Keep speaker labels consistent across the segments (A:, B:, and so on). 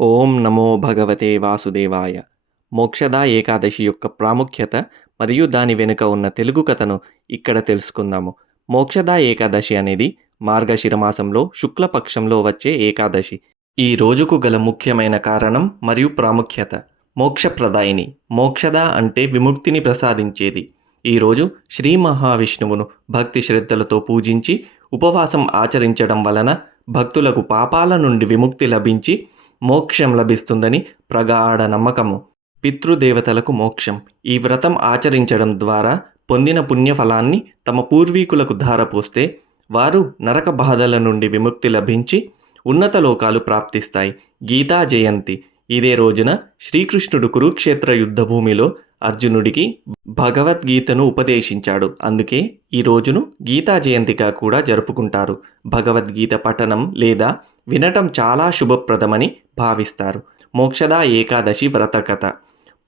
A: ఓం నమో భగవతే వాసుదేవాయ. మోక్షద ఏకాదశి యొక్క ప్రాముఖ్యత మరియు దాని వెనుక ఉన్న తెలుగు కథను ఇక్కడ తెలుసుకుందాము. మోక్షద ఏకాదశి అనేది మార్గశిరమాసంలో శుక్లపక్షంలో వచ్చే ఏకాదశి. ఈ రోజుకు గల ముఖ్యమైన కారణం మరియు ప్రాముఖ్యత. మోక్షప్రదాయిని మోక్షద అంటే విముక్తిని ప్రసాదించేది. ఈరోజు శ్రీ మహావిష్ణువును భక్తి శ్రద్ధలతో పూజించి ఉపవాసం ఆచరించడం వలన భక్తులకు పాపాల నుండి విముక్తి లభించి మోక్షం లభిస్తుందని ప్రగాఢ నమ్మకము. పితృదేవతలకు మోక్షం. ఈ వ్రతం ఆచరించడం ద్వారా పొందిన పుణ్యఫలాన్ని తమ పూర్వీకులకు ధారపోస్తే వారు నరక బాధల నుండి విముక్తి లభించి ఉన్నత లోకాలు ప్రాప్తిస్తాయి. గీతా జయంతి. ఇదే రోజున శ్రీకృష్ణుడు కురుక్షేత్ర యుద్ధభూమిలో అర్జునుడికి భగవద్గీతను ఉపదేశించాడు. అందుకే ఈ రోజును గీతా జయంతిగా కూడా జరుపుకుంటారు. భగవద్గీత పఠనం లేదా వినటం చాలా శుభప్రదమని భావిస్తారు. మోక్షదా ఏకాదశి వ్రత కథ.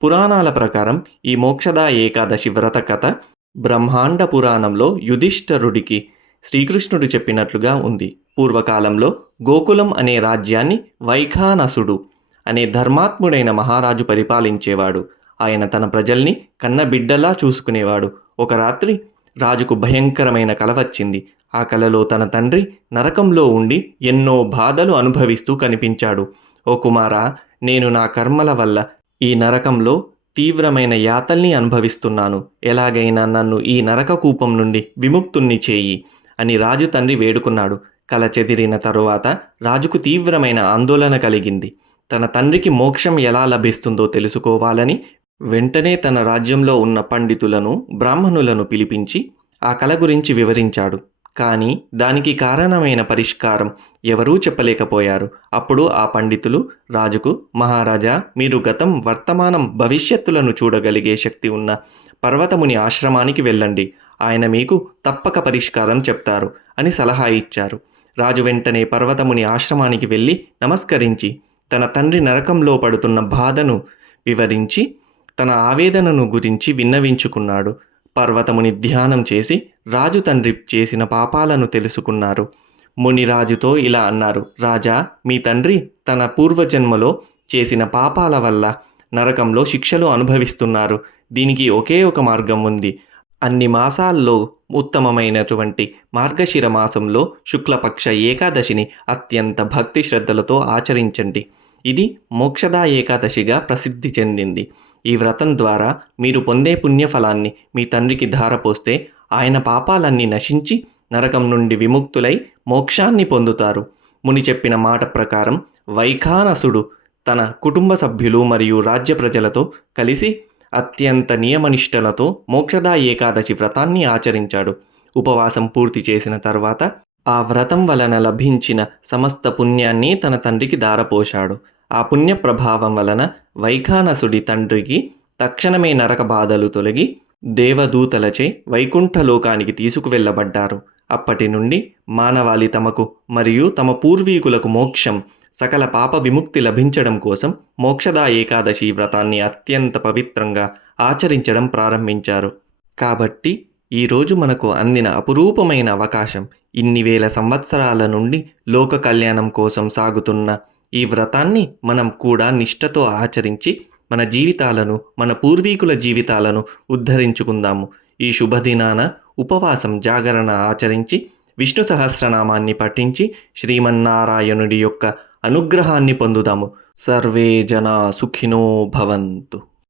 A: పురాణాల ప్రకారం ఈ మోక్షదా ఏకాదశి వ్రత కథ బ్రహ్మాండ పురాణంలో యుధిష్ఠరుడికి శ్రీకృష్ణుడు చెప్పినట్లుగా ఉంది. పూర్వకాలంలో గోకులం అనే రాజ్యాన్ని వైఖానసుడు అనే ధర్మాత్ముడైన మహారాజు పరిపాలించేవాడు. ఆయన తన ప్రజల్ని కన్న బిడ్డలా చూసుకునేవాడు. ఒక రాత్రి రాజుకు భయంకరమైన కల వచ్చింది. ఆ కలలో తన తండ్రి నరకంలో ఉండి ఎన్నో బాధలు అనుభవిస్తూ కనిపించాడు. ఓ కుమారా నేను నా కర్మల వల్ల ఈ నరకంలో తీవ్రమైన యాతల్ని అనుభవిస్తున్నాను. ఎలాగైనా నన్ను ఈ నరక కూపం నుండి విముక్తుణ్ణి చేయి అని రాజు తండ్రి వేడుకున్నాడు. కల చెదిరిన తరువాత రాజుకు తీవ్రమైన ఆందోళన కలిగింది. తన తండ్రికి మోక్షం ఎలా లభిస్తుందో తెలుసుకోవాలని వెంటనే తన రాజ్యంలో ఉన్న పండితులను బ్రాహ్మణులను పిలిపించి ఆ కల గురించి వివరించాడు. కానీ దానికి కారణమైన పరిష్కారం ఎవరూ చెప్పలేకపోయారు. అప్పుడు ఆ పండితులు రాజుకు మహారాజా మీరు గతం వర్తమానం భవిష్యత్తులను చూడగలిగే శక్తి ఉన్న పర్వతముని ఆశ్రమానికి వెళ్ళండి. ఆయన మీకు తప్పక పరిష్కారం చెప్తారు అని సలహా ఇచ్చారు. రాజు వెంటనే పర్వతముని ఆశ్రమానికి వెళ్ళి నమస్కరించి తన తండ్రి నరకంలో పడుతున్న బాధను వివరించి తన ఆవేదనను గురించి విన్నవించుకున్నాడు. పర్వతముని ధ్యానం చేసి రాజు తండ్రి చేసిన పాపాలను తెలుసుకున్నారు. మునిరాజుతో ఇలా అన్నారు రాజా మీ తండ్రి తన పూర్వజన్మలో చేసిన పాపాల వల్ల నరకంలో శిక్షలు అనుభవిస్తున్నారు. దీనికి ఒకే ఒక మార్గం ఉంది. అన్ని మాసాల్లో ఉత్తమమైనటువంటి మార్గశిర మాసంలో శుక్లపక్ష ఏకాదశిని అత్యంత భక్తి శ్రద్ధలతో ఆచరించండి. ఇది మోక్షదా ఏకాదశిగా ప్రసిద్ధి చెందింది. ఈ వ్రతం ద్వారా మీరు పొందే పుణ్యఫలాన్ని మీ తండ్రికి ధారపోస్తే ఆయన పాపాలన్నీ నశించి నరకం నుండి విముక్తులై మోక్షాన్ని పొందుతారు. ముని చెప్పిన మాట ప్రకారం వైఖానసుడు తన కుటుంబ సభ్యులు మరియు రాజ్య ప్రజలతో కలిసి అత్యంత నియమనిష్టలతో మోక్షదా ఏకాదశి వ్రతాన్ని ఆచరించాడు. ఉపవాసం పూర్తి చేసిన తర్వాత ఆ వ్రతం వలన లభించిన సమస్త పుణ్యాన్ని తన తండ్రికి దారపోశాడు ఆ పుణ్య ప్రభావం వలన వైఖానసుడి తండ్రికి తక్షణమే నరక బాధలు తొలగి దేవదూతలచే వైకుంఠలోకానికి తీసుకువెళ్ళబడ్డారు. అప్పటి నుండి మానవాళి తమకు మరియు తమ పూర్వీకులకు మోక్షం సకల పాప విముక్తి లభించడం కోసం మోక్షదా ఏకాదశి వ్రతాన్ని అత్యంత పవిత్రంగా ఆచరించడం ప్రారంభించారు. కాబట్టి ఈరోజు మనకు అందిన అపురూపమైన అవకాశం ఇన్ని వేల సంవత్సరాల నుండి లోక కళ్యాణం కోసం సాగుతున్న ఈ వ్రతాన్ని మనం కూడా నిష్ఠతో ఆచరించి మన జీవితాలను మన పూర్వీకుల జీవితాలను ఉద్ధరించుకుందాము. ఈ శుభదినాన ఉపవాసం జాగరణ ఆచరించి విష్ణు సహస్రనామాన్ని పఠించి శ్రీమన్నారాయణుడి యొక్క అనుగ్రహాన్ని పొందుదాము. సర్వే జనా సుఖినో భవంతు.